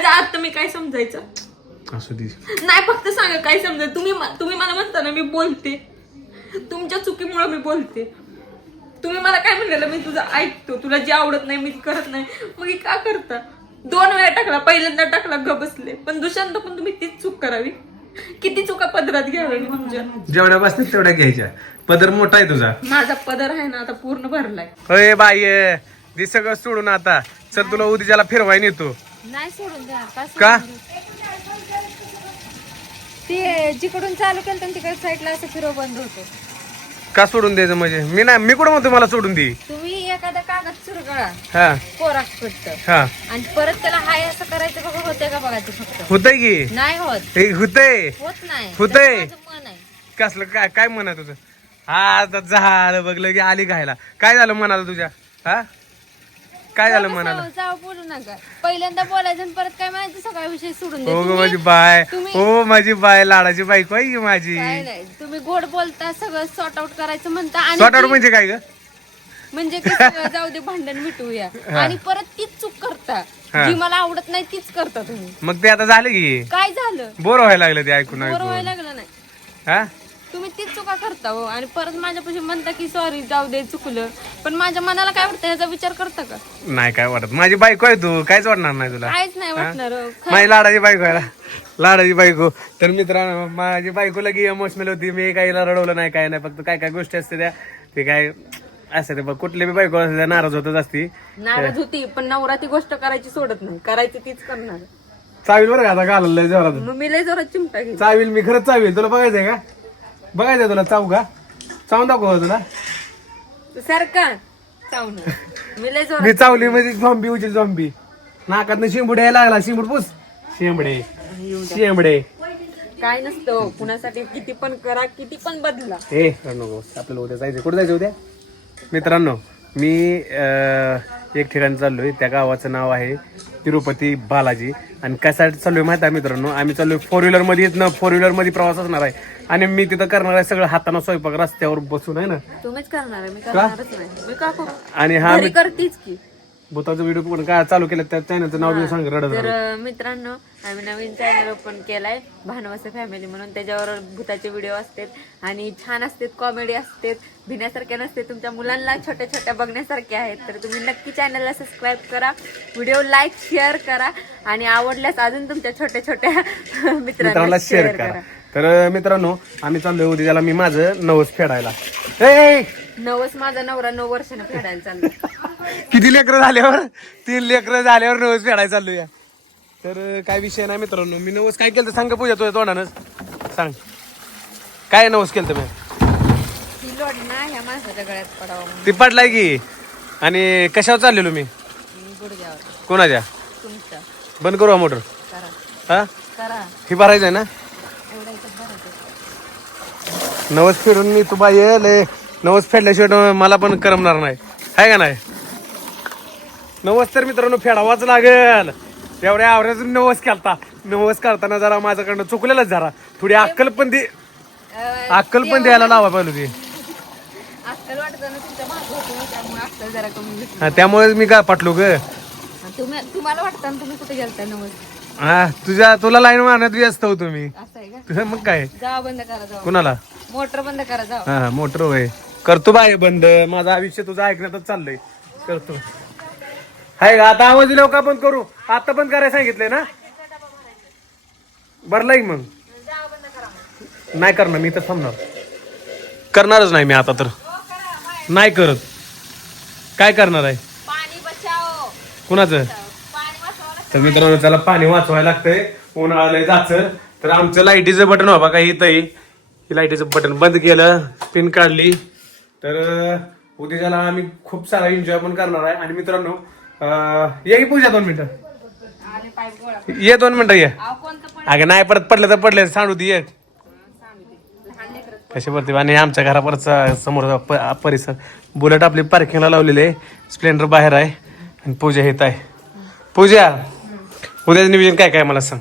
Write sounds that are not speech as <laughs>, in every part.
ह्याच्या आत मी काय समजायचं? असू दे. नाही फक्त सांगा काय समजायचं? तुम्ही म- तुम्ही मला म्हणता ना मी बोलते. तुमच्या चुकीमुळे मी बोलते. तुम्ही मला काय म्हणलेलं मी तुझं ऐकतो. तुला जे आवडत नाही मी ते करत नाही. मग हे का करता? दोन वेळा टाकला पहिल्यांदा टाकला ग बसले पण दुसऱ्यांदा पण तुम्ही तीच चूक करावी. किती चुका पदरात घ्याव्या मी तुमच्या? जेवढ्या बसतात तेवढ्या घ्यायच्या. पदर मोठा आहे तुझा. माझा पदर आहे ना आता पूर्ण भरलाय. अय बाई दे सगळं सोडून आता. चल तुला उद्याला फिरवाय नेतो. नाही सोडून का? का ते जिकडून चालू केलं तर तिकडे साईडला असं फिरव बंद होतो. का सोडून द्यायचं म्हणजे? मी नाही मी कुठं म्हणतो मला सोडून दे? तुम्ही एखादा कागद हा. कोराक पडत हा. आणि परत त्याला हाय असं करायचं बघा होते का बघा ते फक्त. होतंय की? नाही होत. हे होतंय. होत नाही. होतंय. तसं माझं मन आहे. कसलं काय काय म्हणा तुझं? हा आता झालं बघलं की आली घायला. काय झालं म्हणाला तुझ्या? हा? काय झालं जाऊ बोलू नका. पहिल्यांदा बोलायचं आणि परत काय म्हणायचं सगळा विषय सोडून हो ग तुम्ही- माझी बाय. तुम्ही- हो माझी बाय लाडाची बायको आहे की माझी? काय नाही तुम्ही गोड बोलता सगळं सॉर्ट आउट करायचं म्हणता आणि सॉर्ट आउट ती- म्हणजे काय ग? म्हणजे सगळं <laughs> जाऊ दे भांडण मिटवूया. आणि परत तीच चूक करता. जी मला आवडत नाही तीच करता तुम्ही. मग ते आता झालं की? काय झालं? बोर व्हायला लागलं ते ऐकून बरं ऐकून. व्हायला लागलं नाही. हा? तुम्ही तीच चुका करता हो. आणि परत माझ्यापाशी म्हणता की सॉरी जाऊ दे चुकलं. पण माझ्या मनाला काय वाटतं? याचा विचार करता का? नाही काय वाटत? माझी बायको आहे तू. काहीच वाटणार नाही तुला. काहीच नाही वाटणार हो. खरं. माझी लाडाची बायको आहे लाडाची बायको. तर मित्रांनो माझी बायको लगी इमोशनल होती. मी काही रडवलं नाही काय नाही. फक्त काय काय गोष्टी असते त्या. ते काय असते ते बघ. कुठली बी बायको असते त्या नाराज होतच असती. नाराज होती पण नवरा ती गोष्ट करायची सोडत नाही. करायची तीच करणार. चावील बरं का आता? घाललं जोरात. मग मी लय जोरात चिमटा चावील मी खरंच चावील. तुला बघायचंय का? बघायचंय तुला चावू का? चावून दाखव तुला. तू सारखा. चावणार मी लय जोरात मी चावली म्हणजे झॉम्बी उचल झॉम्बी नाकात शिंबुडे यायला लागला शिंबूड पुस. शिंबडे. शिंबडे. काय नसतं हो. कुणासाठी किती पण करा किती पण बदला. ए नको. आपल्याला उद्या जायचं कुठे जायचं उद्या? मित्रांनो मी अं, एक ठिकाणी चाललोय. त्या गावाचं नाव आहे तिरुपती बालाजी. आणि कशासाठी चाललोय माहिती आहे मित्रांनो? आम्ही चाललोय फोर व्हीलरमध्ये. येत फोर व्हीलरमध्ये प्रवास असणार आहे. आणि मी तिथं करणार आहे सगळं हातानं स्वयंपाक रस्त्यावर बसून आहे ना? तुम्हीच करणार आहे. मी करणारच नाही. मी का करू? आणि हा घरी करतीच की. भूताचा व्हिडिओ पण काय चालू केलं त्या चॅनलचं नाव सांग रडत तर मित्रांनो आम्ही नवीन चॅनल ओपन केलाय भानवासे फॅमिली म्हणून. त्याच्यावर भूताचे व्हिडिओ असतात आणि छान असतात कॉमेडी असतात. भिण्यासारख्या नसते तुमच्या मुलांना छोट्या छोट्या बघण्यासारख्या आहेत. तर तुम्ही नक्की चॅनलला सबस्क्राईब करा व्हिडिओ लाईक शेअर करा आणि आवडल्यास अजून तुमच्या छोट्या छोट्या <laughs> मित्रांना शेअर करा. तर मित्रांनो आम्ही चाललोय उद्याला मी माझं नवस फेडायला. नवस माझा नवरा नऊ वर्षाने फेडायला चालला <laughs> किती लेकरं झाल्यावर? तीन लेकरं झाल्यावर नवस फेडायला चाललोय. तर अं, काय विषय नाही मित्रांनो. मी नवस काय केलं तर सांग पूजा तुझ्या तोंडानं सांग. काय नवस केलं म्हणून. ती पडलाय की. आणि कशावर चाललेलो मी? कोणाच्या? बंद करू मोटर. हा? करा. ही भरायचं आहे. ना नवस फेडून मी तू बाई लय नवस फेडल्याशिवाय मला पण करमणार नाही. आहे का नाही? नवस तर मित्रांनो फेडावाच लागेल. एवढ्या आवऱ्याच नवस केलता. नवस करताना जरा माझ्याकडनं चुकलेलंच जरा. थोडी अक्कल पण दे अक्कल पण द्यायला लावा पाहिजे होती अक्कल होती ना, त्यामुळे अक्कल जरा कमी भेटली हा, त्यामुळेच मी काय पाटलो ग. तुम्ही तुम्हाला वाटतं ना तुम्ही कुठे गेलता नवस? हा तुझ्या तुला लाईन मारण्यात व्यस्त हो असं आहे का? तुझं मग काय? बंद करा जावा. कुणाला? मोटर बंद करा जावा. हा हा, मोटर होय. करतो बाय बंद. माझं आयुष्य तुझं ऐकण्यातच चाललंय. करतो. हाय का आता आवाज दिला का बंद करू. आता बंद करायला सांगितलंय ना? भरलाय मग. नाही करणार मी तर थांबणार. करणारच नाही मी आता तर. नाही करत. काय करणार आहे? पाणी कुणाचं? पाणी तर मित्रांनो त्याला पाणी वाचवायला लागतंय. उन्हाळ्याला जायचं तर आमचं लाईटीचं बटन बाबा काही इथंही ही लाईटीचं बटन बंद केलं पिन काढली. तर उद्याला आम्ही खूप सारा एन्जॉय पण करणार आहे. आणि मित्रांनो ये की पूजा दोन मिनिटं. ये दोन मिनिटं ये. अगं नाही परत पडलं तर पडलं. सांडू दे ये. कशी पडते आणि आमच्या घरापरचा समोर प- परिसर. बुलेट आपली पार्किंगला लावलेली आहे. स्प्लेंडर बाहेर आहे. आणि पूजा येत आहे. पूजा उद्याचं नियोजन काय काय मला सांग?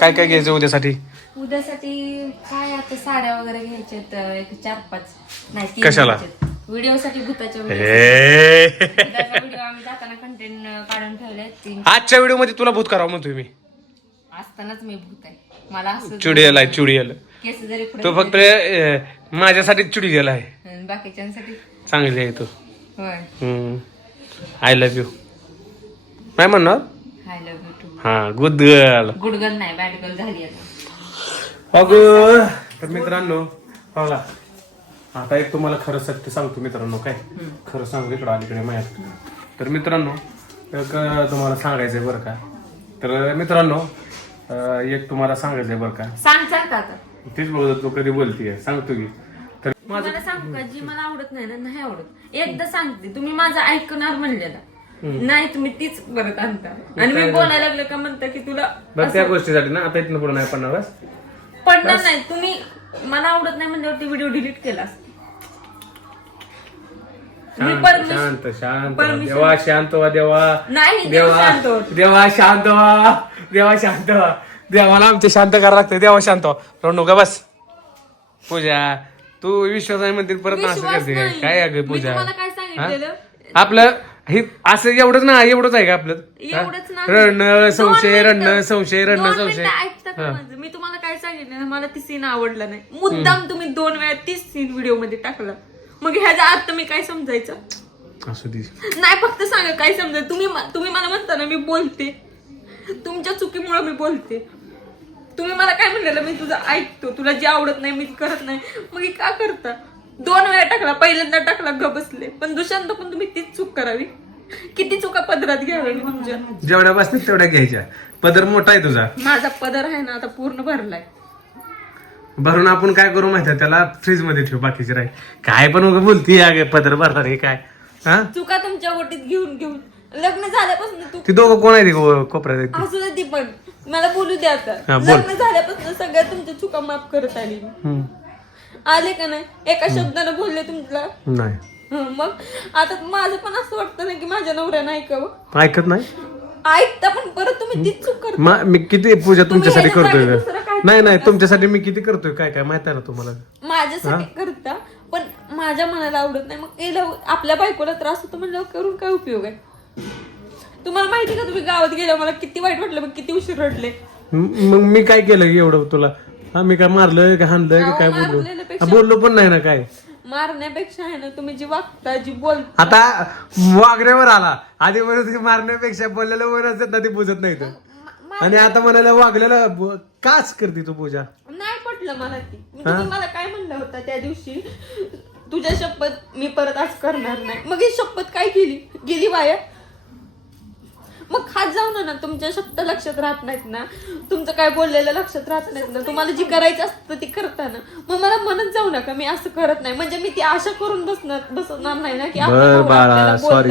काय काय घ्यायचं उद्यासाठी? उद्यासाठी काय आता साड्या वगैरे घ्यायच्यात एक चार पाच. नाही तीन कशाला? घ्यायच्यात. व्हिडिओसाठी भूताच्या व्हिडिओ. हे. व्हिडिओ आम्ही जाताना कंटेंट काढून ठेवले तीन. आजच्या व्हिडिओमध्ये तुला भूत करावं म्हणतोय मी. असतानाच मी भूत आहे. मला असं चुडियल आहे चुडियल. केस जरी पुढे तो फक्त अं, माझ्यासाठी चुडियल आहे. बाकीच्यांसाठी. चांगली आहे तू. आय लव्ह यू काय म्हणणार? हाय लव्ह यू टू हा गुड गर्ल गुड गर्ल नाही बॅड गर्ल झाली आता. अगं तर मित्रांनो बघा आता एक तुम्हाला खरं सत्य सांगतो मित्रांनो काय? खरं सांगू इकडं अलीकडे माहीत तर मित्रांनो एक तुम्हाला सांगायचंय बरं का? तर मित्रांनो अं, एक तुम्हाला सांगायचंय बरं का? सांग सांगता तेच बघत तू कधी बोलतीये सांगतो की. तर मला सांगू का? जी मला आवडत नाही ना नाही आवडत. एकदा सांगते तुम्ही माझं ऐकणार म्हणलेला. नाही तुम्ही तीच परत आणता. आणि मी बोलायला लागले का म्हणता की तुला बरं त्या गोष्टीसाठी ना आता इथनं पुढे नाही पडणार बस. पडणार नाही. तुम्ही मला आवडत नाही म्हणल्यावरती व्हिडिओ डिलीट केला. मी शांत शांत शांत. Permission- देवा शांत व्हा देवा. नाही देव देवा. शांत होत. देवा शांत व्हा. देवा शांत व्हा. देवाला आमचे शांत करावं लागतं देवा शांत व्हा. रडू का बस. पूजा तू विश्वास आहे म्हणते परत ना असं विश्वास करते नाही. काय अगं मी पूजा? तुम्हाला काय सांगितलेलं? हा? आपलं हे असं एवढंच ना एवढंच आहे का आपलं? हा? एवढंच नाही. रडणं संशय रडणं मिनिटं- संशय रडणं दोन संशय. ऐकता का माझं? मी तुम्हाला काय सांगितलं ना, मला ती सीन आवडला नाही. मुद्दाम तुम्ही दोन वेळा तीच सीन व्हिडिओमध्ये टाकला. मग ह्याचा अर्थ मी काय समजायचं? असू दे. नाही फक्त सांगा काय समजा. तुम्ही म- तुम्ही मला म्हणता ना मी बोलते. तुमच्या चुकीमुळे मी बोलते. तुम्ही मला काय म्हणलेलं मी तुझं ऐकतो. तुला जे आवडत नाही मी ते करत नाही. मग हे का करता? दोन वेळा टाकला पहिल्यांदा टाकला ग बसले. पण दुसऱ्यांदा पण तुम्ही तीच चूक करावी. किती चुका पदरात घ्याव्या तुमच्या? जेवढ्या बसतील तेवढ्या घ्यायच्या. पदर मोठा आहे तुझा. माझा पदर आहे ना आता पूर्ण भरलाय. भरून आपण काय करू माहिती? त्याला फ्रीजमध्ये ठेवू बाकीचे राहील. काय पण उगा बोलती अगे पदर भरणार हे काय? हा? चुका तुमच्या ओटीत घेऊन घेऊन. लग्न झाल्यापासून तू ती दोघं कोण आहे कोपऱ्यात आहेत ती? असू दे ती पण. मला बोलू द्या हा, आता बोल. लग्न झाल्यापासून सगळ्या तुमच्या चुका माफ करत आली मी. हम्म. आले का नाही? एका शब्दानं बोलले तुमच्या नाही. हं, मग? आता माझं पण असं वाटतं ना की माझ्या नवऱ्यानं ऐकावं. ऐकत नाही? ऐकता पण परत तुम्ही तीच चूक करता. मा- मी किती पूजा तुमच्यासाठी करतोय? दुसरं नाही नाही तुमच्यासाठी मी किती करतोय? काय काय माहीत आहे ना तुम्हाला? माझ्यासाठी करता पण माझ्या मनाला आवडत नाही. मग आपल्या बायकोला त्रास होतो म्हणल्यावर करून काय उपयोग आहे? तुम्हाला माहिती का तुम्ही गावात गेल्यावर मला किती वाईट वाटलं मग किती उशीर रडले? मग मी काय केलं एवढं तुला? हा मी काय मारलं का हाणलं का काय बोललो? हा, बोललो पण नाही ना काय? मारण्यापेक्षा आहे ना तुम्ही जी वागता जी बोल आता वागण्यावर आला. आधी म्हणत मारण्यापेक्षा बोललेलं वर असत ना ती बुजत नाही तर आणि आता म्हणायला वागलेलं काच करते तू पूजा? नाही पटलं मला ती. तुम्ही मला काय म्हणलं होता त्या दिवशी? तुझ्या शपथ मी परत आज करणार नाही. मग ही शपथ काय केली? गेली वाया मग खात जाऊ ना ना तुमच्या शब्द लक्षात राहत नाहीत ना. तुमचं काय बोललेलं लक्षात राहत नाहीत ना. तुम्हाला जी करायचं असतं ती करता ना मग मला म्हणत जाऊ नका मी असं करत नाही. म्हणजे मी ती आशा करून बसणार बसणार नाही ना की आपला बर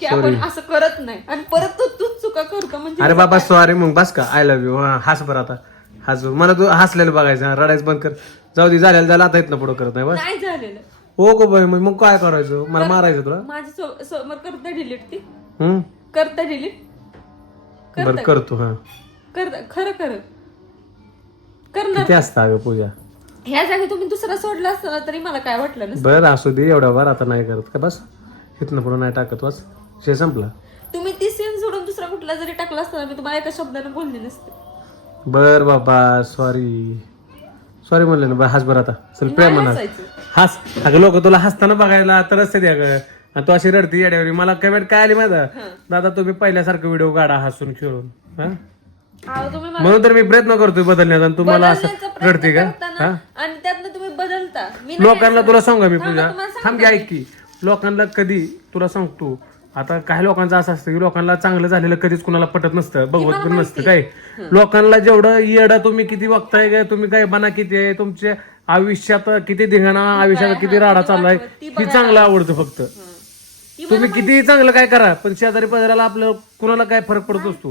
की आपण असं करत नाही. आणि परत तो तूच चुका करतो म्हणजे अरे बाबा सॉरी मग बस का? आय लव्ह यू हास बरं आता. हास मला तू हसलेलं बघायचं. हा, रडायचं बंद कर. जाऊ दे झालेलं झालं. आता इथनं पुढं करत नाही बस. नाही झालेलं. हो गो बाई मग मग काय करायचं? मला मारायचं तुला? माझ्या सो- समोर करता डिलीट ती. हम्म? करता डिलीट बरं करतो हा. करता खरं खरं. करणार किती असतं अगं पूजा? ह्या जागी तुम्ही दुसरा सोडला असता तरी मला काय वाटलं नसतं. बरं असू दे. एवढ्या वर आता नाही करत. का बस. इथनं पुढं नाही टाकत बस. शे संपला. तुम्ही ती सीन सोडून दुसरा कुठला जरी टाकला असता ना, मी तुम्हाला एका शब्दाने बोलले नसते. बर बाबा सॉरी सॉरी म्हणलं ना बा हास बरं आता. चल प्रेमानं हसायचं. हास. अगं लोक तुला हसताना बघायला तरच ते अगं आणि तू अशी रडती येड्यावर. मला कमेंट काय आली आहे? दादा तुम्ही पहिल्यासारखं व्हिडिओ काढा हसून खेळून. हा? अहो, तुम्ही मला म्हणून तर मी प्रयत्न करतोय बदलण्याचा आणि तुम्हाला असं बदलण्याचा प्रयत्न रडते का आणि त्यातनं तुम्ही बदलता. मी नाही लोकांना तुला सांगा मी पूजा. थांब की ऐक की. लोकांना कधी तुला सांगतो आता काही लोकांचं असं असतं की लोकांना चांगलं झालेलं कधीच कुणाला पटत नसतं बघवत पण नसतं काय? लोकांना जेवढं येडं तुम्ही किती बघताय काय तुम्ही काय बना किती आहे तुमच्या आयुष्यात किती धिंगाणा आयुष्यात किती राडा चाललाय ही चांगलं आवडतं फक्त. तुम्ही किती चांगलं काय करा पण शेजारी पाजाराला आपलं कुणाला काय फरक पडत असतो?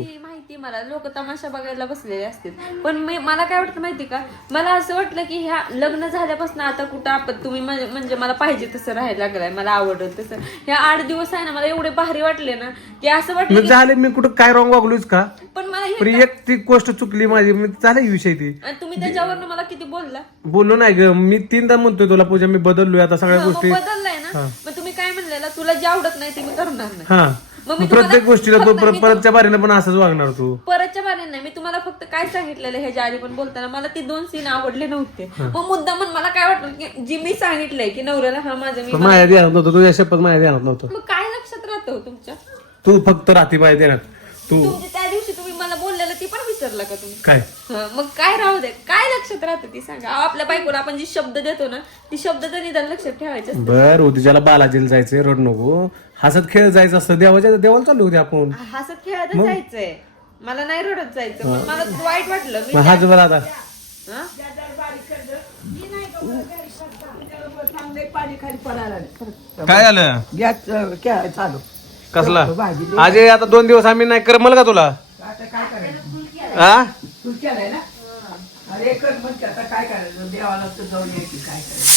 माहिती मला. लोक तमाशा बघायला बसलेले असतील. पण मी मला काय वाटतं माहिती का? मला असं वाटलं की ह्या लग्न झाल्यापासून आता कुठं आपण तुम्ही म्हणजे मला पाहिजे तसं राहायला लागलाय मला आवडत तसं. ह्या आठ दिवस आहे ना मला एवढे भारी वाटले ना की असं वाटलं झाले मी कुठं काय रॉंग वागलोच का? पण मला हे पण एक ती गोष्ट चुकली माझी मी झालं ही विषय ती. आणि तुम्ही त्याच्यावरनं मला किती बोलला? बोललो नाही ग मी तीनदा म्हणतोय तुला पूजा मी बदललोय आता सगळ्या मग गोष्टी. बदललाय ना? ना मग तुम्ही काय म्हणलेला? तुला जे आवडत नाही ते मी करणार नाही. हा. मग मी प्रत्येक तुम्हाला गोष्टीला तू फक्त परत मी परतच्या बारीनं पण असंच वागणार तू. परतच्या बारेन नाही मी तुम्हाला फक्त काय सांगितलेलं ह्याच्या आधी पण बोलताना मला ते दोन सीन आवडले नव्हते. मग मुद्दा म्हणून मला काय वाटलं की जी मी सांगितलंय की नवऱ्याला हा माझा मी पण माझ्या ध्यानात नव्हतं तुझ्या शपथ माझ्या ध्यानात नव्हतं. मग काय लक्षात राहतं हो तुमच्या? तू फक्त रात्री माझ्या ध्यानात. तू त्या दिवशी तुम्ही मला बोललेलं ते पण विसरला का तुम्ही? काय? हं, मग काय राहू दे. काय लक्षात राहतं ती सांगा. अहो, आपल्या बायकोला आपण जी शब्द देतो ना ती शब्द तर निदान लक्षात ठेवायचे. बर उद्याला बालाजीला जायचंय रड नको. हसत खेळ जायचं असतं. देवाच्या देवाला चाललो होते आपण. हसत खेळतच जायचंय. मला नाही रडत जायचं. पण मला वाईट वाटलं. मी मग हाच बरं आता. हं? काय झालं? गॅस काय चालू कसला? आज आता दोन दिवस आम्ही नाही करमल का तुला? आता काय करायचं? हा? तू नाही ना? अरे कर म्हणते आता काय करायचं? देवाला तर जाऊन यायची काय करायचं?